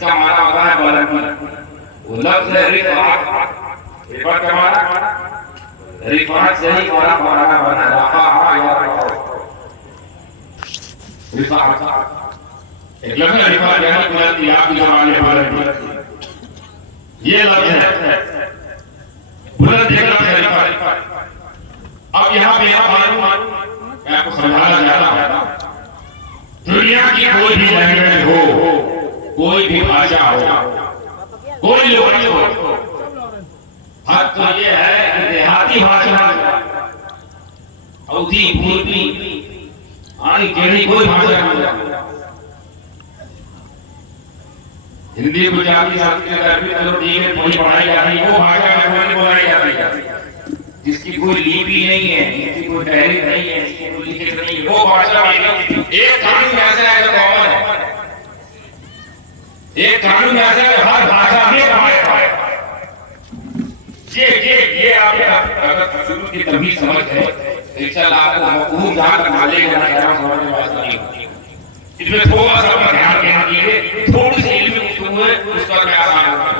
इसका माना होता है बुलंदी। वो लफ्ज है रिफात, रिफात का माना रिफात से ही माना बना रफा या रिफात। एक लफ्ज है रिफात यानी बुलंदी, आप जमाने बुलंदी, ये लफ्ज है बुलंद, एक लफ्ज है रिफात। अब यहाँ पे मैं आपको समझाना चाहता हूँ, दुनिया की कोई भी लैंग्वेज हो, कोई भी भाषा हो, कोई लैंग्वेज हो, हक तो ये है कि देहाती भाषा, अवधी पूर्वी आनी टेढ़ी कोई भाषा नहीं, हिंदी गुजराती संस्कृत अरबी तमिल में कोई पढ़ाई जा रही है, वो भाषा में बोलाई जा रही है जिसकी कोई लिपि नहीं है, जिसकी कोई तहरीर नहीं है, जिसकी कोई लिखित नहीं है, वो भाषा में एक कानून ऐसा है जो कॉमन है, एक कानून ऐसा है हर भाषा में पाए। ये आप शुरू की तभी समझ है, इंशाल्लाह आपको मफहूम जहां तक मालेगा ना क्या समझने वाला नहीं होती। इसमें थोड़ा सा ध्यान देना चाहिए, थोड़ी सी इल्म गुफ्तगू है उसका क्या आसान होगा।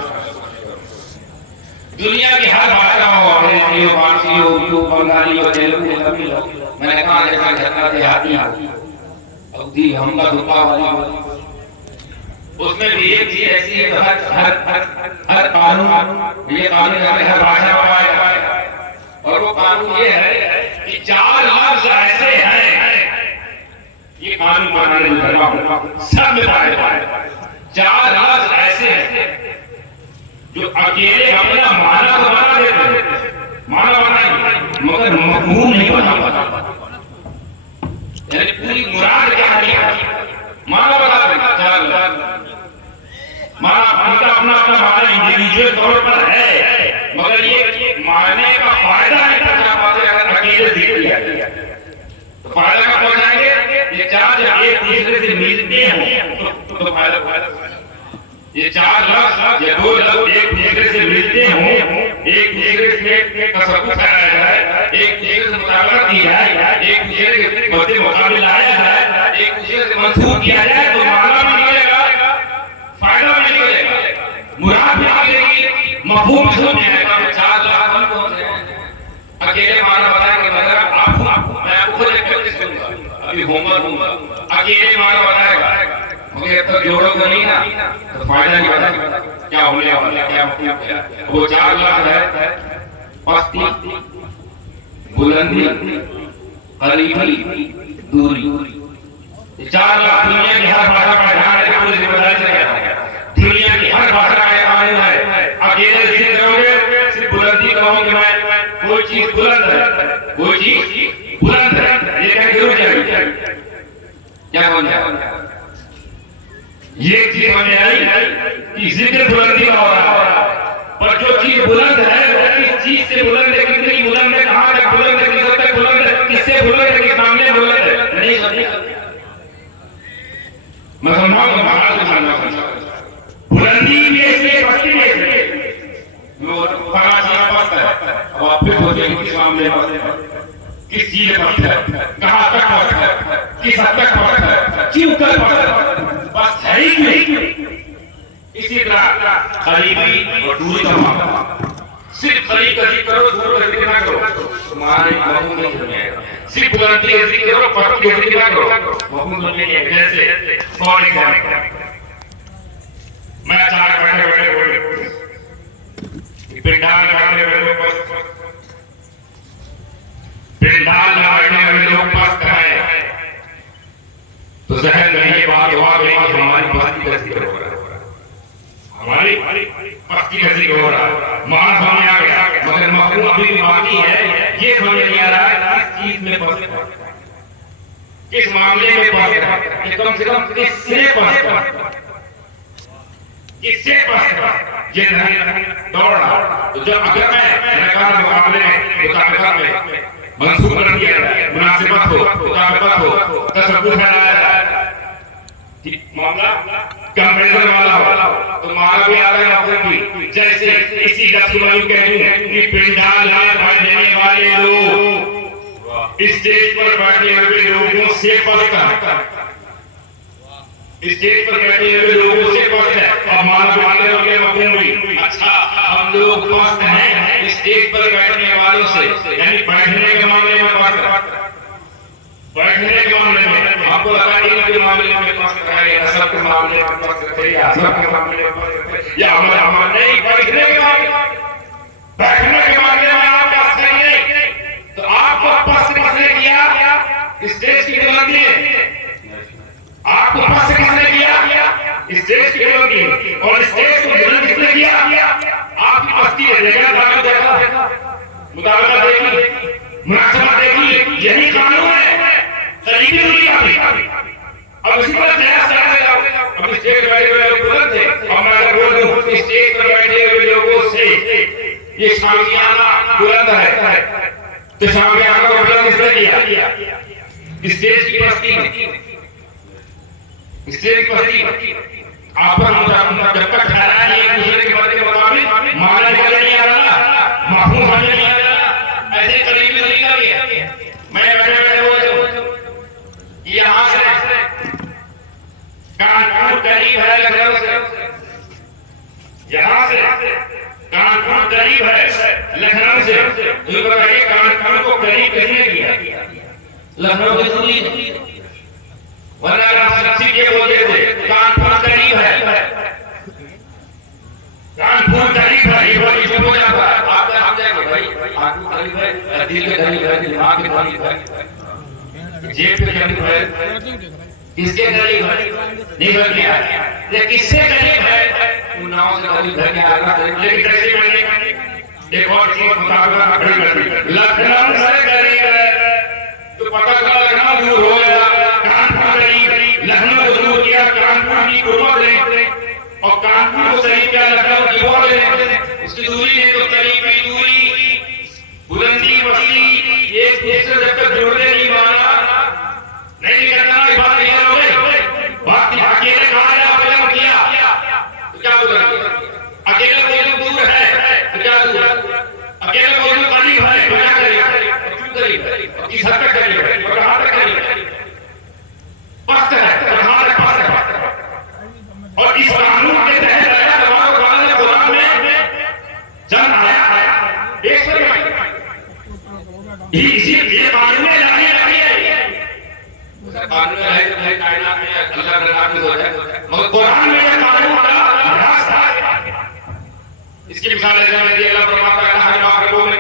दुनिया की हर भाषा हो, अंग्रेजी हो, फारसी हो, उर्दू, बंगाली हो, तेलुगु, तमिल हो, मैंने कहा जैसा झरना देहाती हो, अवधी हमला दुपा वाली, उसमें भी एक चीज ऐसी है तो हर कानून, ये कानून हर भाषा में पाया, और वो कानून ये है कि 4 लफ्ज ऐसे हैं, ये कानून बनाने सब में पाए, 4 लफ्ज ऐसे हैं जो अकेले अपना माना तो बना देते, माना बनाएंगे मगर मफहूम नहीं बना पाता, यानी पूरी मुराद क्या है माना बता देते, माना उनका अपना अपना माना इंडिविजुअल तौर पर है, मगर ये माने का फायदा नहीं पहुंचा पाते अगर अकेले दिख लिया तो फायदा का पहुंचाएंगे। ये 4 जब एक दूसरे से मिलते हैं तो फायदा, ये 4 लफ्ज या 2 लफ्ज एक दूसरे से मिलते हों, एक दूसरे से तसव्वुर कराया जाए, एक दूसरे से मुताबिकत की जाए, एक दूसरे के मध्य मुकाबला लाया जाए, एक दूसरे से मंसूब किया जाए तो माना भी निकलेगा, फायदा भी निकलेगा, मुराद भी निकलेगी, मफहूम भी समझ आएगा। 4 लफ्ज कौन से हैं? अकेले माना बताएंगे मगर आपको मैं आपको खुद एक प्रैक्टिस करूंगा, अभी होमवर्क दूंगा, अकेले माना बताएगा मगर तक जोड़ोगे नहीं ना तो फायदा नहीं होगा, क्या होने वाला क्या मतलब। वो 4 लफ्ज है पस्ती, बुलंदी, करीबी, दूरी, 4 लफ्ज दुनिया की हर भाषा का ध्यान रखना पूरी जिम्मेदारी से कहता हूं, दुनिया की हर भाषा का कानून है। अकेले जिक्र करोगे सिर्फ बुलंदी कहोगे मैं कोई चीज बुलंद है, कोई चीज बुलंद है, ये कह जरूर जाएगी, क्या हो जाएगा ये चीज समझ आई कि जिक्र बुलंदी का हो रहा है, पर जो चीज बुलंद है वो किस चीज से बुलंद है, कितनी बुलंद है, कहां तक बुलंद है, किस हद तक बुलंद है, किससे बुलंद है, किस मामले में बुलंद है, नहीं समझे। मैं समझाऊंगा महाराज बुलंदी में से पस्ती में से वो फरासी पस्त है, अब आप फिर सोचेंगे किस मामले में, किस चीज में पस्त है, कहां तक पस्त है, किस हद तक पस्त है, क्यों कर पस्त है, बस है ही नहीं। इसी तरह करीबी और दूरी का मामला, सिर्फ करीब का जिक्र करो, दूर का जिक्र ना करो, तुम्हारे मफहूम नहीं समझेगा। सिर्फ बुलंदी का जिक्र करो, पस्ती का जिक्र ना करो, मफहूम समझ नहीं आएगा। जैसे फॉर एग्जांपल मैं अचानक बैठे बोले पिंडाल लगाने वाले लोग पस्त है तो जहन में ये बात हुआ कि हमारी पस्ती का जिक्र हो रहा है, हमारी पस्ती का जिक्र हो रहा है, मान समझ आ गया मगर मफहूम अभी भी बाकी है, ये समझ नहीं आ रहा है किस चीज में पस्त है, किस मामले में पस्त है, कम से कम किससे पस्त है, किससे पस्त है, ये नहीं दौड़ रहा। तो जब अगर मैं कहा मुकाबले में मुताबिकत में मंसूब कर दिया जाए, मुनासिबत हो, मुताबिकत हो, तसव्वुर फैलाया जाए, मामला कंपैरिजन वाला हो तो माना भी आ गया मफहूम। जैसे इसी लफ्ज को मैं कह दूं कि पिंडाल में बैठने वाले लोग स्टेज पर बैठे हुए लोगों से पस्त है, स्टेज पर बैठे हुए लोगों से पस्त है, हम लोग पस्त हैं स्टेज पर बैठने वालों से, यानी बैठने के मामले में पस्त, बैठने के मामले में आपको लगा इनके मामले में पस्त है या सबके मामले में पस्त है या सबके मामले में पस्त है या हमारा नहीं, बैठने के मामले में आप पस्त नहीं, तो आपको पस्त किसने किया? स्टेज की बुलंदी है। आपको पस्त किसने किया? स्टेज की बुलंदी। और स्टेज को बुलंद किसने किया? आपकी पस्ती है। देखा मुताबिका देखिए, मुनासिबत देखिए, यही कानून है करीबी दुनिया में। अब इसी पर प्रयास कर रहे हो। अब स्टेज पर बैठे हुए लोग बुलंद थे, अब मैं अगर बोल दूं स्टेज पर बैठे हुए लोगों से ये शामियाना बुलंद है, तो शामियाना को बुलंद किसने किया? स्टेज की पस्ती में, स्टेज की पस्ती आप जब तक ठहरा है एक दूसरे के बारे में मुताबिक माना नहीं आ रहा, माफूम समझ नहीं आ रहा, ऐसे करीबी तरीका भी है। मैं बैठे बैठे वो यहाँ से कानपुर करीब है लखनऊ से, यहाँ से कानपुर करीब है लखनऊ से, तो बताइए कानपुर को करीब किसने किया? लखनऊ की दूरी, वरना राष्ट्रपति के बोले थे कानपुर करीब है, कानपुर करीब है, ये बात इसको हो जाता है। आप हम जाएंगे भाई, कानपुर करीब है, दिल के करीब है, दिमाग के करीब है, जेब के करीब है, किसके करीब है? नहीं बन गया, ये किससे करीब है? उन्नाव से करीब है क्या आगा करीब? लेकिन कैसे बनेगा? एक और चीज मुताबिक लखनऊ से करीब है, तो पता चला लखनऊ दूर हो गया, कानपुर करीब, लखनऊ दूर किया, कानपुर की गुर्बत है, और कानपुर को करीब किया, लखनऊ की गुर्बत है, उसकी दूरी है, तो करीबी दूरी, बुलंदी बस्ती, एक दूसरे से जब तक जुड़ने नहीं माना नहीं करना, बात ये हो गई। बात अकेले कहा या बुलंद किया तो क्या बुलंद? अकेले कोई दूर है तो क्या दूर? अकेले कोई करीब है तो क्या करीब? क्यों करीब है? किस हद तक करीब है? और कहां तक करीब है? पस्त है, कहां तक पस्त है? और इस कानून के तहत कुरान में जन आया एक इसी ये कानून में लगी है, कानून है जो है कायनात में अल्लाह का नाम हो जाए, मगर कुरान में ये कानून का अभ्यास है। इसकी मिसाल है जैसे कि अल्लाह फरमाता है हर माखलूक में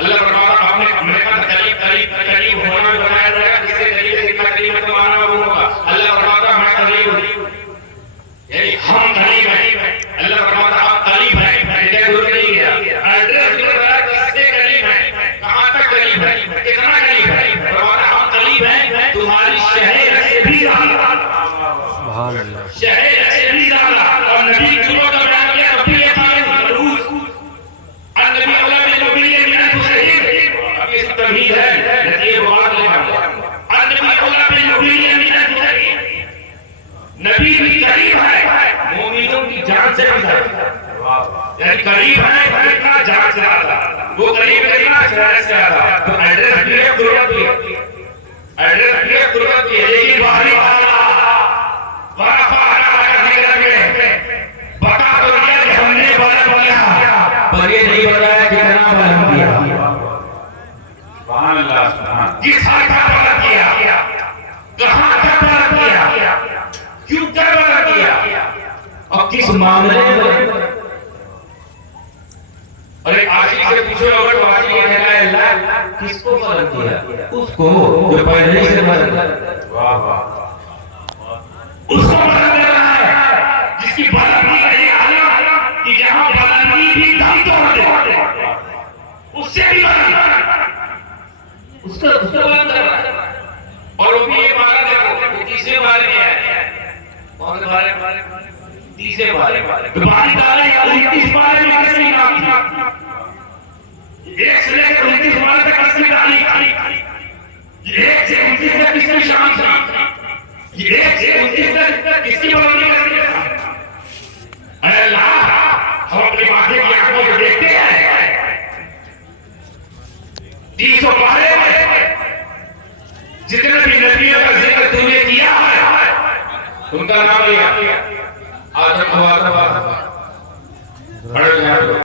अल्लाह फरमाता है हमने कहा करीब होना बनाया जाएगा, जिससे करीब से कितना करीब है तो माना वो होगा। अल्लाह फरमाता है मैं करीब हूं, यानी हम करीब हैं। अल्लाह फरमाता है आप करीब हैं, क्या दूर नहीं गया। एड्रेस भी बताया किससे करीब है, कहां तक करीब है, कितना करीब है। फरमाता हम करीब हैं तुम्हारी शहर से भी ज्यादा, सुभान अल्लाह, शहर से भी ज्यादा। और नबी की बात बयान किया तब भी ये रूस नबी अल्लाह ने नबी ने बिना तो सही अब ये तमीज है, ये बात लेना नबी अल्लाह ने नबी ने बिना तो सही, नबी भी करीब है मोमिनों की जान से भी ज्यादा, यानी करीब है इतना जान से ज्यादा, वो करीब है इतना शहर से ज्यादा। तो एड्रेस भी है गुर्बत भी है, एड्रेस भी है गुर्बत भी है, लेकिन बाहरी वाला बता तो दिया कि हमने बड़ा किया, पर ये नहीं बताया कितना बड़ा किया। सुभान अल्लाह, सुभान, किस हद तक बड़ा किया, कहां तक बड़ा किया, क्यों तक बड़ा किया, और किस मामले में। और एक आशिक से पूछो अगर तो आशिक ये कहना है अल्लाह किसको मदद किया? उसको जो पहले से मदद, वाह वाह, उसको मदद कर रहा है जिसकी बुलंदी का ये आलम कि जहां बुलंदी भी दम तोड़ दे, उससे भी उसको बुलंद कर रहा है। और वो भी ये माना देखो तीसरे बारे में है, कौन से बारे में? तीसरे बारे में, तो बारी डाले 29 बारे में कैसे नाम एक से लेकर 29 बारे तक कसम डाली, एक से 29 तक किसकी शान थी, एक से 29 तक किसकी बुलंदी करती है। अल्लाह हम अपनी माथे की आंखों से देखते हैं, 300 बारे में जितने भी नबियों का जिक्र तूने किया है उनका नाम लिया, आदम हवा